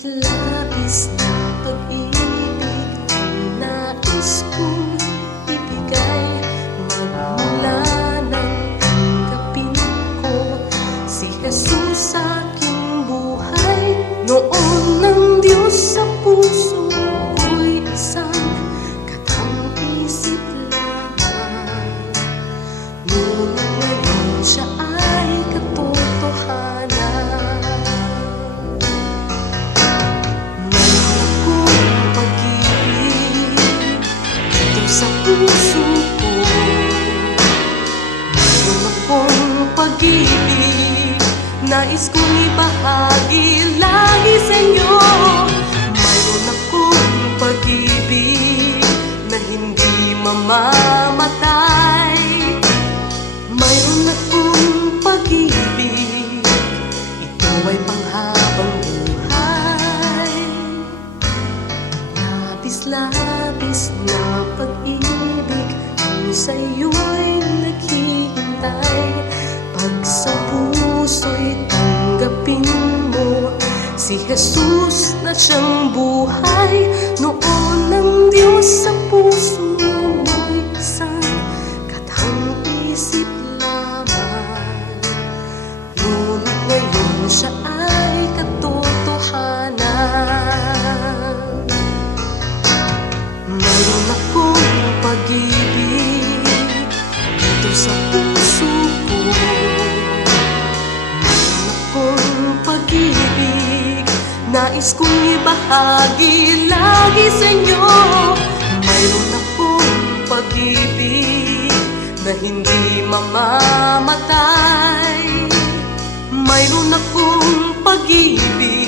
labis na pag-ibig ang nais kong ibigay. Magmula nang tanggapin ko si Jesus sa aking buhay. Noon ng Diyos sa puso ko'y isang katang-isip lamang. Ngunit ngayon siya ay katotohanan. Sa puso ko, mayroon akong pag-ibig, nais kong ibahagi lagi sa inyo. Mayroon akong pag-ibig na hindi mamamatay. Mayroon akong pag-ibig, ito ay panghabang buhay. Labis-labis na pag-ibig ang sa'yo'y naghihintay. Pag sa puso'y tanggapin mo si Jesus na siyang buhay. Noon ng Diyos sa puso mo'y isang katang-isip lamang. Ngunit ngayon siya ay katotohanan. Mayroon akong pag-ibig dito sa puso ko. Mayroon akong pag-ibig, nais kong ibahagi lagi sa inyo. Mayroon akong pag-ibig na hindi mamamatay. Mayroon akong pag-ibig